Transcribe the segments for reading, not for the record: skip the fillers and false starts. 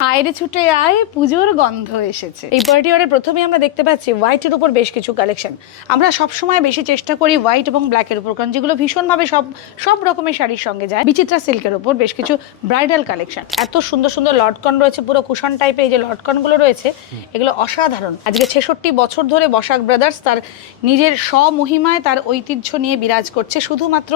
আয়রে ছুটে আয়, পুজোর গন্ধ এসেছে। এই পার্টিওয়ারে প্রথমেই আমরা দেখতে পাচ্ছি হোয়াইটের উপর বেশ কিছু কালেকশন। আমরা সবসময় বেশি চেষ্টা করি হোয়াইট এবং ব্ল্যাকের উপর, কারণ যেগুলো ভীষণভাবে সব রকমের শাড়ির সঙ্গে যায়। বিচিত্রা সিল্কের উপর বেশ কিছু ব্রাইডাল কালেকশন, এত সুন্দর সুন্দর লটকন রয়েছে, পুরো কুশন টাইপের এই যে লটকনগুলো রয়েছে এগুলো অসাধারণ। আজকে 66 বছর ধরে বসাক ব্রাদার্স তার নিজের স্বমহিমায় তার ঐতিহ্য নিয়ে বিরাজ করছে শুধুমাত্র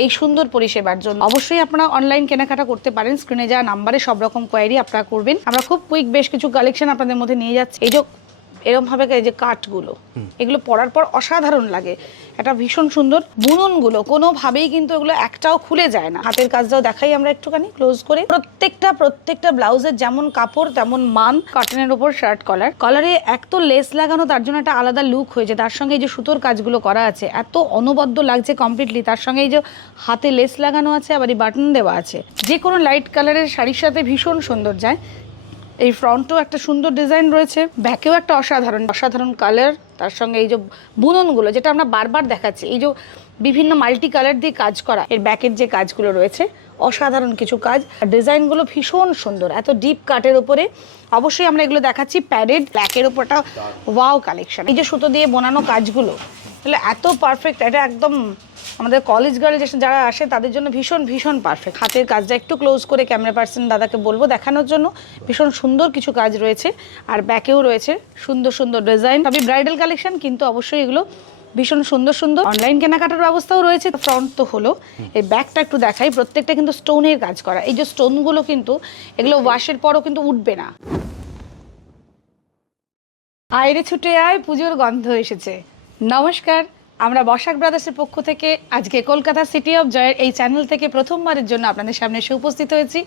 এই সুন্দর পরিষেবার জন্য। অবশ্যই আপনারা অনলাইন কেনাকাটা করতে পারেন, স্ক্রিনে যাওয়া নাম্বারে সব রকম কোয়ারি আপনারা করবেন। আমরা খুব কুইক বেশ কিছু কালেকশন আপনাদের মধ্যে নিয়ে যাচ্ছি। এই যে এরকম ভাবে এই যে কাটগুলো, এগুলো পরার পর অসাধারণ লাগে, এটা ভীষণ সুন্দর। বুননগুলো কোনোভাবেই কিন্তু এগুলো একটাও খুলে যায় না। হাতের কাজটাও দেখাই আমরা একটুখানি ক্লোজ করে। প্রত্যেকটা ব্লাউজের যেমন কাপড় তেমন মান। কটনের উপর শার্ট কলারে এক তো লেস লাগানো, তার জন্য একটা আলাদা লুক হয়েছে। তার সঙ্গে এই যে সুতোর কাজগুলো করা আছে, এত অনবদ্য লাগছে কমপ্লিটলি। তার সঙ্গে এই যে হাতে লেস লাগানো আছে, আবার এই বাটন দেওয়া আছে, যে কোনো লাইট কালারের শাড়ির সাথে ভীষণ সুন্দর যায়। এই ফ্রন্টেও একটা সুন্দর ডিজাইন রয়েছে, ব্যাকেও একটা অসাধারণ কালার। তার সঙ্গে এই যে বুননগুলো, যেটা আমরা বারবার দেখাচ্ছি, এই যে বিভিন্ন মাল্টি কালার দিয়ে কাজ করা, এর ব্যাকের যে কাজগুলো রয়েছে অসাধারণ কিছু কাজ। ডিজাইনগুলো ভীষণ সুন্দর, এত ডিপ কাটের উপরে। অবশ্যই আমরা এগুলো দেখাচ্ছি প্যাডেড ব্ল্যাকের উপরটা ওয়াও কালেকশন। এই যে সুতো দিয়ে বোনানো কাজগুলো তাহলে এত পারফেক্ট, এটা একদম আমাদের কলেজ গার্ল যারা আসে তাদের জন্য ভীষণ পারফেক্ট। হাতের কাজটা একটু ক্লোজ করে ক্যামেরা পার্সন দাদাকে বলবো দেখানোর জন্য। ভীষণ সুন্দর কিছু কাজ রয়েছে, আর ব্যাকেও রয়েছে সুন্দর ডিজাইন। তবে ব্রাইডাল কালেকশন, কিন্তু অবশ্যই এগুলো ভীষণ সুন্দর। অনলাইন কেনাকাটার ব্যবস্থাও রয়েছে। ফ্রন্ট তো হলো, এই ব্যাকটা একটু দেখাই। প্রত্যেকটা কিন্তু স্টোনের কাজ করা। এই যে স্টোনগুলো কিন্তু এগুলো ওয়াশের পরও কিন্তু উঠবে না। আয়রে ছুটে আয়, পুজোর গন্ধ এসেছে। নমস্কার, আমরা বসাক ব্রাদার্সের পক্ষ থেকে আজকে কলকাতা সিটি অফ জয়ের এই চ্যানেল থেকে প্রথমবারের জন্য আপনাদের সামনে এসে উপস্থিত হয়েছি।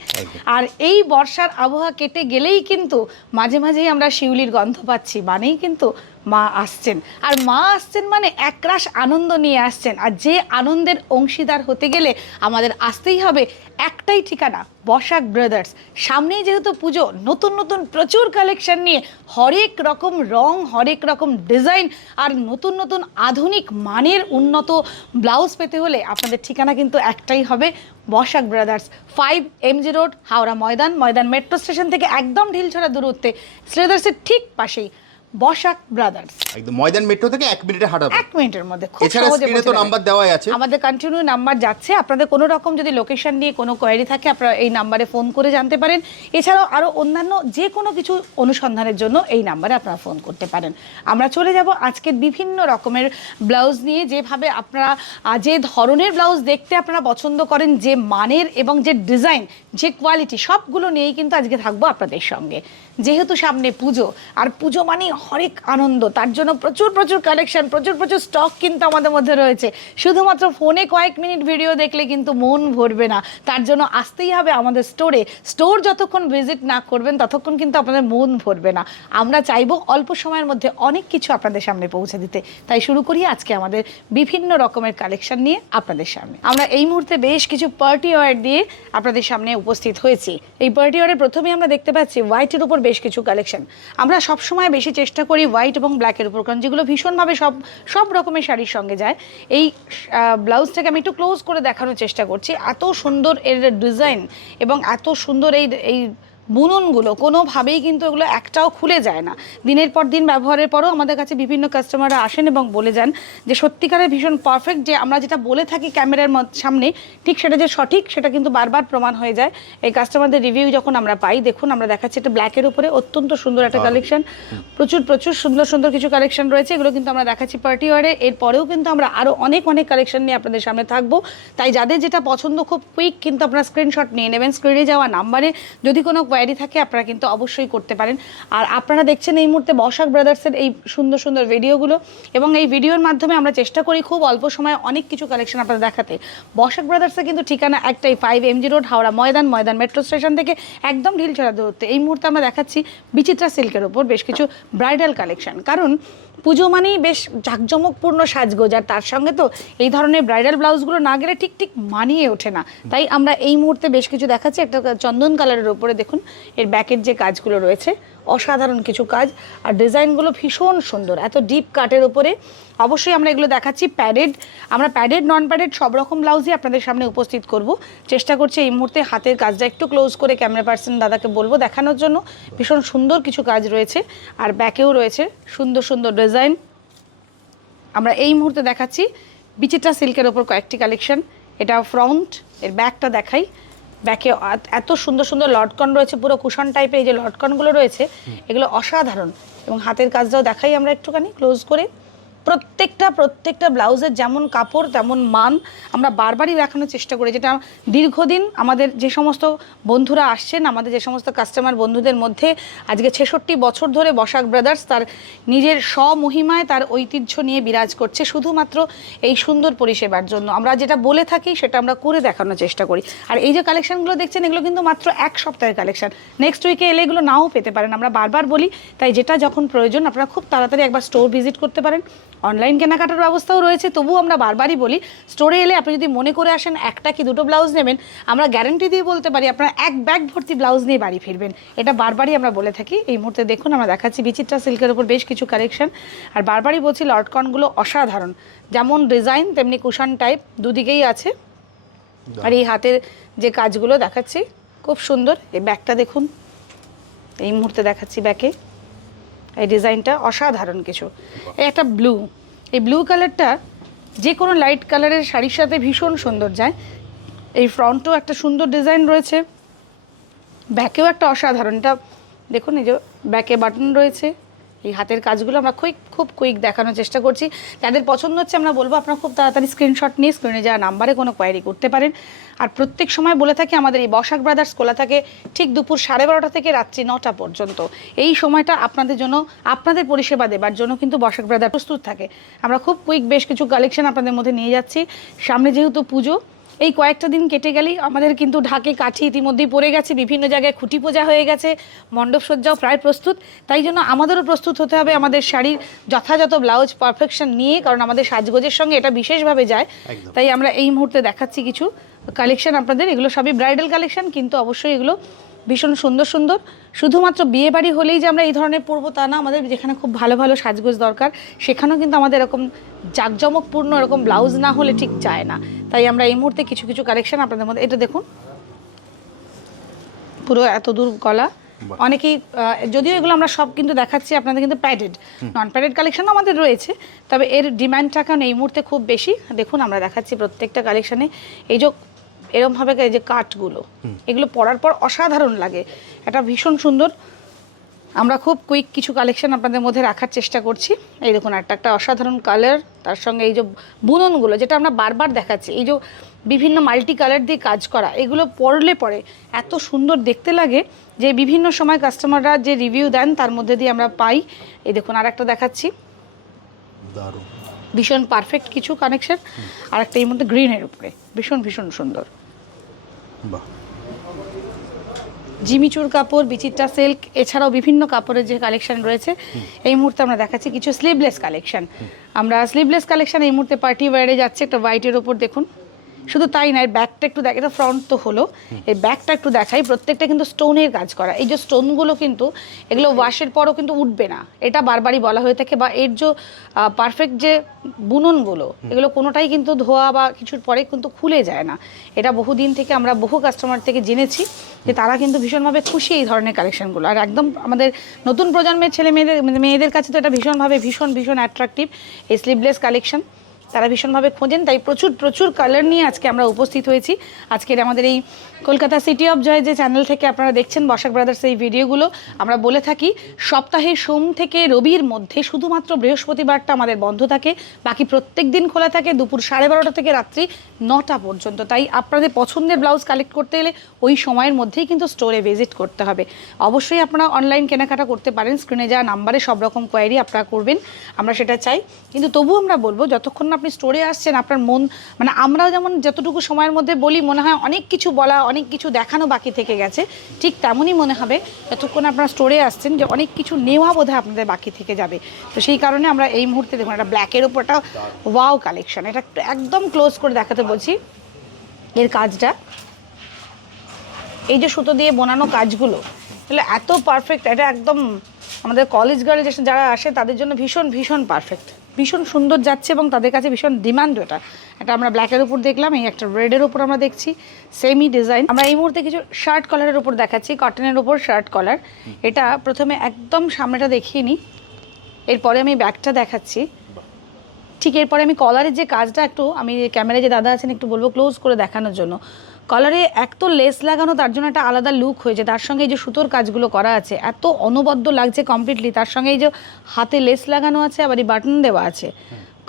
আর এই বর্ষার আবহাওয়া কেটে গেলেই কিন্তু মাঝেই আমরা শিউলির গন্ধ পাচ্ছি, মানেই কিন্তু মা আসছেন। আর মা আসছেন মানে একরাশ আনন্দ নিয়ে আসছেন। আর যে আনন্দের অংশীদার হতে গেলে আমাদের আসতেই হবে একটাই ঠিকানা, বসাক ব্রাদার্স। সামনেই যেহেতু পুজো, নতুন প্রচুর কালেকশন নিয়ে হরেক রকম রং, হরেক রকম ডিজাইন আর নতুন আধুনিক মানের উন্নত ব্লাউজ পেতে হলে আপনাদের ঠিকানা কিন্তু একটাই হবে, Basak brothers, 5 MG road, Howrah Maidan metro station থেকে একদম ঢিলছড়া দূরত্বে, শ্রীদার্সের ঠিক পাশেই বসাক ব্রাদার্স। একদম ময়দান মেট্রো থেকে 1 মিনিটে হাঁটা, 1 মিনিটের মধ্যে। খুব এছাড়া স্ক্রিনে তো নাম্বার দেওয়াই আছে, আমাদের কন্টিনিউ নাম্বার যাচ্ছে। আপনাদের কোনো রকম যদি লোকেশন নিয়ে কোনো কোয়ারি থাকে আপনারা এই নাম্বারে ফোন করে জানতে পারেন। এছাড়াও আরও অন্যান্য যে কোনো কিছু অনুসন্ধানের জন্য এই নাম্বারে আপনারা ফোন করতে পারেন। আমরা চলে যাব আজকের বিভিন্ন রকমের ব্লাউজ নিয়ে। যেভাবে আপনারা যে ধরনের ব্লাউজ দেখতে আপনারা পছন্দ করেন, যে মানের এবং যে ডিজাইন, যে কোয়ালিটি, সবগুলো নিয়েই কিন্তু আজকে থাকবো আপনাদের সঙ্গে। যেহেতু সামনে পুজো, আর পুজো মানে হরেক আনন্দ, তার জন্য প্রচুর কালেকশন, প্রচুর স্টক কিন্তু আমাদের মধ্যে রয়েছে। শুধুমাত্র ফোনে কয়েক মিনিট ভিডিও দেখলে কিন্তু মন ভরবে না, তার জন্য আসতেই হবে আমাদের স্টোর যতক্ষণ ভিজিট না করবেন ততক্ষণ কিন্তু আপনাদের মন ভরবে না। আমরা চাইবো অল্প সময়ের মধ্যে অনেক কিছু আপনাদের সামনে পৌঁছে দিতে। তাই শুরু করি আজকে আমাদের বিভিন্ন রকমের কালেকশন নিয়ে আপনাদের সামনে। আমরা এই মুহূর্তে বেশ কিছু পার্টি ওয়্যার দিয়ে আপনাদের সামনে উপস্থিত হয়েছি। এই পার্টি ওয়্যারে প্রথমেই আমরা দেখতে পাচ্ছি হোয়াইটের উপর বেশ কিছু কালেকশন। আমরা সবসময় বেশি চেষ্টা করি হোয়াইট এবং ব্ল্যাকের উপর, কারণ যেগুলো ভীষণভাবে সব রকমের শাড়ির সঙ্গে যায়। এই ব্লাউজটাকে আমি একটু ক্লোজ করে দেখানোর চেষ্টা করছি। এত সুন্দর এর ডিজাইন এবং এত সুন্দর এই বুননগুলো, কোনোভাবেই কিন্তু এগুলো একটাও খুলে যায় না। দিনের পর দিন ব্যবহারের পরও আমাদের কাছে বিভিন্ন কাস্টমাররা আসেন এবং বলে যান যে সত্যিকারের ভীষণ পারফেক্ট, যে আমরা যেটা বলে থাকি ক্যামেরার সামনে ঠিক সেটা যে সঠিক, সেটা কিন্তু বারবার প্রমাণ হয়ে যায়। এই কাস্টমারদের রিভিউ যখন আমরা পাই, দেখুন আমরা দেখাচ্ছি এটা ব্ল্যাকের উপরে অত্যন্ত সুন্দর একটা কালেকশন। প্রচুর সুন্দর কিছু কালেকশন রয়েছে, এগুলো কিন্তু আমরা দেখাচ্ছি পার্টি ওয়্যারে। এরপরেও কিন্তু আমরা আরও অনেক কালেকশন নিয়ে আপনাদের সামনে থাকবো। তাই যাদের যেটা পছন্দ খুব কুইক কিন্তু আপনারা স্ক্রিনশট নিয়ে নেবেন। স্ক্রিনে যাওয়া নাম্বারে যদি কোনো কোয়ারি থাকে আপনারা কিন্তু অবশ্যই করতে পারেন। আর আপনারা দেখছেন এই মুহূর্তে বসাক ব্রাদার্সের এই সুন্দর ভিডিওগুলো, এবং এই ভিডিওর মাধ্যমে আমরা চেষ্টা করি খুব অল্প সময়ে অনেক কিছু কালেকশন আপনারা দেখাতে। বসাক ব্রাদার্সের কিন্তু ঠিকানা একটাই, 5 MG road, Howrah Maidan metro station থেকে একদম ঢিলছড়া দূরত্বে। এই মুহূর্তে আমরা দেখাচ্ছি বিচিত্রা সিল্কের উপর বেশ কিছু ব্রাইডাল কালেকশন, কারণ পুজো মানেই বেশ জাঁকজমকপূর্ণ সাজগোজ, আর তার সঙ্গে তো এই ধরনের ব্রাইডাল ব্লাউজগুলো না গেলে ঠিক মানিয়ে ওঠে না। তাই আমরা এই মুহূর্তে বেশ কিছু দেখাচ্ছি। একটা চন্দন কালারের উপরে দেখুন এর ব্যাকের যে কাজগুলো রয়েছে অসাধারণ কিছু কাজ, আর ডিজাইনগুলো ভীষণ সুন্দর, এত ডিপ কাটের ওপরে। অবশ্যই আমরা এগুলো দেখাচ্ছি প্যাডেড, আমরা প্যাডেড নন প্যাডেড সব রকম ব্লাউজই আপনাদের সামনে উপস্থিত করব। চেষ্টা করছি এই মুহূর্তে হাতের কাজটা একটু ক্লোজ করে ক্যামেরা পার্সন দাদাকে বলবো দেখানোর জন্য। ভীষণ সুন্দর কিছু কাজ রয়েছে, আর ব্যাকেও রয়েছে সুন্দর সুন্দর ডিজাইন। আমরা এই মুহূর্তে দেখাচ্ছি বিচিত্রা সিল্কের ওপর কয়েকটি কালেকশন। এটা ফ্রন্ট, এর ব্যাকটা দেখাই। ব্যাকে এত সুন্দর সুন্দর লটকন রয়েছে, পুরো কুশন টাইপের এই যে লটকনগুলো রয়েছে এগুলো অসাধারণ। এবং হাতের কাজটাও দেখাই আমরা একটুখানি ক্লোজ করে। প্রত্যেকটা ব্লাউজের যেমন কাপড় তেমন মান আমরা বারবারই দেখানোর চেষ্টা করি, যেটা দীর্ঘদিন আমাদের যে সমস্ত বন্ধুরা আসছেন, আমাদের যে সমস্ত কাস্টমার বন্ধুদের মধ্যে আজকে 66 বছর ধরে বসাক ব্রাদার্স তার নিজের স্বমহিমায় তার ঐতিহ্য নিয়ে বিরাজ করছে শুধুমাত্র এই সুন্দর পরিষেবার জন্য। আমরা যেটা বলে থাকি সেটা আমরা করে দেখানোর চেষ্টা করি। আর এই যে কালেকশনগুলো দেখছেন এগুলো কিন্তু মাত্র এক সপ্তাহের কালেকশন, নেক্সট উইকে এলে এগুলো নাও পেতে পারেন, আমরা বারবার বলি। তাই যেটা যখন প্রয়োজন আপনারা খুব তাড়াতাড়ি একবার স্টোর ভিজিট করতে পারেন। অনলাইন কেনাকাটার ব্যবস্থাও রয়েছে, তবুও আমরা বারবারই বলি স্টোরে এলে আপনি যদি মনে করে আসেন একটা কি দুটো ব্লাউজ নেবেন, আমরা গ্যারান্টি দিয়ে বলতে পারি আপনারা এক ব্যাগ ভর্তি ব্লাউজ নিয়ে বাড়ি ফিরবেন। এটা বারবারই আমরা বলে থাকি। এই মুহূর্তে দেখুন আমরা দেখাচ্ছি বিচিত্রা সিল্কের উপর বেশ কিছু কালেকশন, আর বারবারই বলছি লটকনগুলো অসাধারণ, যেমন ডিজাইন তেমনি কুশন টাইপ দুদিকেই আছে। আর এই হাতের যে কাজগুলো দেখাচ্ছি খুব সুন্দর। এই ব্যাগটা দেখুন, এই মুহূর্তে দেখাচ্ছি ব্যাকে এই ডিজাইনটা অসাধারণ কিছু। এই একটা ব্লু, এই ব্লু কালারটা যে কোনো লাইট কালারের শাড়ির সাথে ভীষণ সুন্দর যায়। এই ফ্রন্টও একটা সুন্দর ডিজাইন রয়েছে, ব্যাকেও একটা অসাধারণ। এটা দেখুন এই যে ব্যাকে বাটন রয়েছে, এই হাতের কাজগুলো আমরা খুব কুইক দেখানোর চেষ্টা করছি। যাদের পছন্দ হচ্ছে আমরা বলবো আপনারা খুব তাড়াতাড়ি স্ক্রিনশট নিয়ে স্ক্রিনে যাওয়া নাম্বারে কোনো কোয়ারি করতে পারেন। আর প্রত্যেক সময় বলে থাকি আমাদের এই বসাক ব্রাদার্স খোলা থাকে ঠিক দুপুর 12:30 থেকে রাত্রি 9টা পর্যন্ত। এই সময়টা আপনাদের জন্য, আপনাদের পরিষেবা দেবার জন্য কিন্তু বসাক ব্রাদার্স প্রস্তুত থাকে। আমরা খুব কুইক বেশ কিছু কালেকশন আপনাদের মধ্যে নিয়ে যাচ্ছি। সামনে যেহেতু পুজো, এই কয়েকটা দিন কেটে গেলেই আমাদের কিন্তু ঢাকে কাঠি ইতিমধ্যেই পড়ে গেছে, বিভিন্ন জায়গায় খুঁটি পূজা হয়ে গেছে, মণ্ডপ সজ্জাও প্রায় প্রস্তুত। তাই জন্য আমাদেরও প্রস্তুত হতে হবে আমাদের শাড়ির যথাযথ ব্লাউজ পারফেকশন নিয়ে, কারণ আমাদের সাজগোজের সঙ্গে এটা বিশেষভাবে যায়। তাই আমরা এই মুহূর্তে দেখাচ্ছি কিছু কালেকশন আপনাদের। এগুলো সবই ব্রাইডাল কালেকশন, কিন্তু অবশ্যই এগুলো ভীষণ সুন্দর সুন্দর। শুধুমাত্র বিয়ে বাড়ি হলেই যে আমরা এই ধরনের পরবো তা না, আমাদের যেখানে খুব ভালো ভালো সাজগোজ দরকার সেখানেও কিন্তু আমাদের এরকম জাঁকজমকপূর্ণ এরকম ব্লাউজ না হলে ঠিক যায় না। তাই আমরা এই মুহূর্তে কিছু কিছু কালেকশন আপনাদের মধ্যে, এটা দেখুন পুরো এত দূর গলা। অনেকেই যদিও এগুলো আমরা সব কিন্তু দেখাচ্ছি আপনাদের কিন্তু প্যাডেড, নন প্যাডেড কালেকশনও আমাদের রয়েছে, তবে এর ডিমান্ডটা কারণ এই মুহূর্তে খুব বেশি। দেখুন আমরা দেখাচ্ছি প্রত্যেকটা কালেকশানে এই যে এরমভাবে এই যে কাটগুলো, এগুলো পরার পর অসাধারণ লাগে, এটা ভীষণ সুন্দর। আমরা খুব কুইক কিছু কালেকশন আপনাদের মধ্যে রাখার চেষ্টা করছি। এই দেখুন একটা অসাধারণ কালার, তার সঙ্গে এই যে বুননগুলো যেটা আমরা বারবার দেখাচ্ছি, এই যে বিভিন্ন মাল্টি কালার দিয়ে কাজ করা, এগুলো পরলে পরে এত সুন্দর দেখতে লাগে যে বিভিন্ন সময় কাস্টমাররা যে রিভিউ দেন তার মধ্যে দিয়ে আমরা পাই। এই দেখুন আর একটা দেখাচ্ছি, দারুণ ভীষণ পারফেক্ট কিছু কানেকশন। আর একটা এই মধ্যে গ্রিনের উপরে ভীষণ ভীষণ সুন্দর। বাহ, জিমিচুর কাপড়, বিচিত্রা সিল্ক, এছাড়াও বিভিন্ন কাপড়ের যে কালেকশন রয়েছে এই মুহূর্তে আমরা দেখাচ্ছি কিছু স্লিভলেস কালেকশন। আমরা স্লিভলেস কালেকশন এই মুহূর্তে পার্টি ওয়্যারে যাচ্ছে, একটা হোয়াইটের ওপর দেখুন। শুধু তাই না, এর ব্যাকটা একটু দেখ, এটা ফ্রন্ট তো হলো, এই ব্যাকটা একটু দেখাই। প্রত্যেকটা কিন্তু স্টোনের কাজ করা, এই যে স্টোনগুলো কিন্তু এগুলো ওয়াশের পরও কিন্তু উঠবে না, এটা বারবারই বলা হয়ে থাকে। বা এর যে পারফেক্ট যে বুননগুলো, এগুলো কোনোটাই কিন্তু ধোয়া বা কিছুর পরে কিন্তু খুলে যায় না। এটা বহুদিন থেকে আমরা বহু কাস্টমার থেকে জেনেছি যে তারা কিন্তু ভীষণভাবে খুশি এই ধরনের কালেকশনগুলো। আর একদম আমাদের নতুন প্রজন্মের ছেলে মেয়েদের কাছে তো এটা ভীষণভাবে ভীষণ অ্যাট্রাকটিভ এই স্লিভলেস কালেকশন, তারা ভীষণভাবে খোঁজেন। তাই প্রচুর কালার নিয়ে আজকে আমরা উপস্থিত হয়েছি। আজকের আমাদের এই কলকাতা সিটি অফ জয় যে চ্যানেল থেকে আপনারা দেখছেন বসাক ব্রাদার্স এই ভিডিওগুলো, আমরা বলে থাকি সপ্তাহে সোম থেকে রবির মধ্যে শুধুমাত্র বৃহস্পতিবারটা আমাদের বন্ধ থাকে, বাকি প্রত্যেক দিন খোলা থাকে দুপুর 12:30 থেকে রাত্রি 9টা পর্যন্ত। তাই আপনাদের পছন্দের ব্লাউজ কালেক্ট করতে গেলে ওই সময়ের মধ্যেই কিন্তু স্টোরে ভিজিট করতে হবে। অবশ্যই আপনারা অনলাইন কেনাকাটা করতে পারেন, স্ক্রিনে যাওয়া নাম্বারে সব রকম কোয়ারি আপনারা করবেন, আমরা সেটা চাই। কিন্তু তবুও আমরা বলবো যতক্ষণ না আপনি স্টোরে আসছেন আপনার মন, মানে আমরাও যেমন যতটুকু সময়ের মধ্যে বলি মনে হয় অনেক কিছু বলা, অনেক কিছু দেখানো বাকি থেকে গেছে, ঠিক তেমনই মনে হবে যতক্ষণ আপনারা স্টোরে আসছেন যে অনেক কিছু নেওয়া বোধহয় আপনাদের বাকি থেকে যাবে। তো সেই কারণে আমরা এই মুহূর্তে দেখুন একটা ব্ল্যাকের ওপরটা ওয়াও কালেকশন, এটা একদম ক্লোজ করে দেখাতে বলছি। এর কাজটা এই যে সুতো দিয়ে বোনানো কাজগুলো, তাহলে এত পারফেক্ট, এটা একদম আমাদের কলেজ গার্ল যারা আসে তাদের জন্য ভীষণ ভীষণ পারফেক্ট, ভীষণ সুন্দর যাচ্ছে এবং তাদের কাছে ভীষণ ডিমান্ড। এটা আমরা ব্ল্যাকের উপর দেখলাম, এই একটা রেডের উপর আমরা দেখছি সেমি ডিজাইন। আমরা এই মুহূর্তে কিছু শার্ট কলারের উপর দেখাচ্ছি, কটনের উপর শার্ট কলার। এটা প্রথমে একদম সামনেটা দেখিয়ে নিই, এরপরে আমি ব্যাকটা দেখাচ্ছি। ঠিক এরপরে আমি কলারের যে কাজটা একটু, আমি ক্যামেরায় যে দাদা আছেন একটু বলবো ক্লোজ করে দেখানোর জন্য। কলারে এক তো লেস লাগানো, তার জন্য একটা আলাদা লুক হয়েছে, তার সঙ্গে এই যে সুতোর কাজগুলো করা আছে এত অনবদ্য লাগছে কমপ্লিটলি, তার সঙ্গে এই যে হাতে লেস লাগানো আছে, আবার এই বাটন দেওয়া আছে,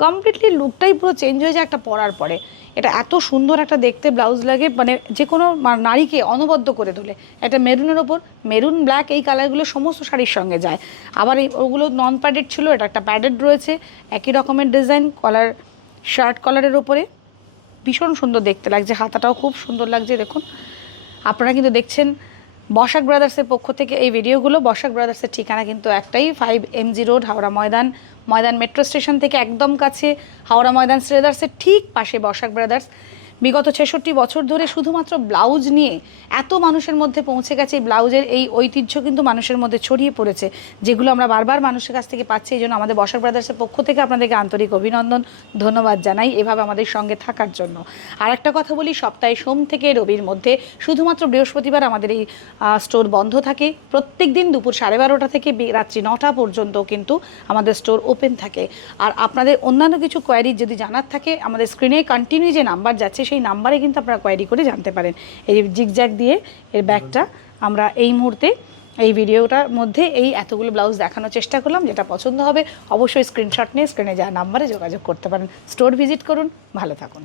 কমপ্লিটলি লুকটাই পুরো চেঞ্জ হয়ে যায় একটা পরার পরে। এটা এত সুন্দর একটা দেখতে ব্লাউজ লাগে, মানে যে কোনো নারীকে অনবদ্য করে তোলে। একটা মেরুনের ওপর মেরুন ব্ল্যাক, এই কালারগুলো সমস্ত শাড়ির সঙ্গে যায়। আবার এই ওগুলো নন প্যাডেড ছিল, এটা একটা প্যাডেড রয়েছে, একই রকমের ডিজাইন কলার, শার্ট কলারের ওপরে ভীষণ সুন্দর দেখতে লাগছে, হাতাটাও খুব সুন্দর লাগছে। দেখুন আপনারা কিন্তু দেখছেন বসাক ব্রাদার্সের পক্ষ থেকে এই ভিডিওগুলো। বসাক ব্রাদার্সের ঠিকানা কিন্তু একটাই, 5 MG রোড, হাওড়া ময়দান। ময়দান মেট্রো স্টেশন থেকে একদম কাছে, হাওড়া ময়দান ট্রেডার্সের ঠিক পাশে বসাক ব্রাদার্স। বিগত 66 বছর ধরে শুধুমাত্র ব্লাউজ নিয়ে এত মানুষের মধ্যে পৌঁছে গেছে, এই ব্লাউজের এই ঐতিহ্য কিন্তু মানুষের মধ্যে ছড়িয়ে পড়েছে, যেগুলো আমরা বারবার মানুষের কাছ থেকে পাচ্ছি। এই জন্য আমাদের বসাক ব্রাদার্সের পক্ষ থেকে আপনাদেরকে আন্তরিক অভিনন্দন, ধন্যবাদ জানাই এভাবে আমাদের সঙ্গে থাকার জন্য। আর একটা কথা বলি, সপ্তাহে সোম থেকে রবির মধ্যে শুধুমাত্র বৃহস্পতিবার আমাদের এই স্টোর বন্ধ থাকে। প্রত্যেক দিন দুপুর 12:30 থেকে রাত্রি 9টা পর্যন্ত কিন্তু আমাদের স্টোর ওপেন থাকে। আর আপনাদের অন্যান্য কিছু কোয়ারি যদি জানার থাকে, আমাদের স্ক্রিনে কন্টিনিউ যে নাম্বার যাচ্ছে সেই নাম্বারে কিন্তু আপনারা কোয়ারি করে জানতে পারেন। এই জিগজ্যাগ দিয়ে এর ব্যাগটা আমরা এই মুহূর্তে এই ভিডিওটার মধ্যে এই এতগুলো ব্লাউজ দেখানোর চেষ্টা করলাম। যেটা পছন্দ হবে অবশ্যই স্ক্রিনশট নিয়ে স্ক্রিনে যাওয়া নাম্বারে যোগাযোগ করতে পারেন। স্টোর ভিজিট করুন, ভালো থাকুন।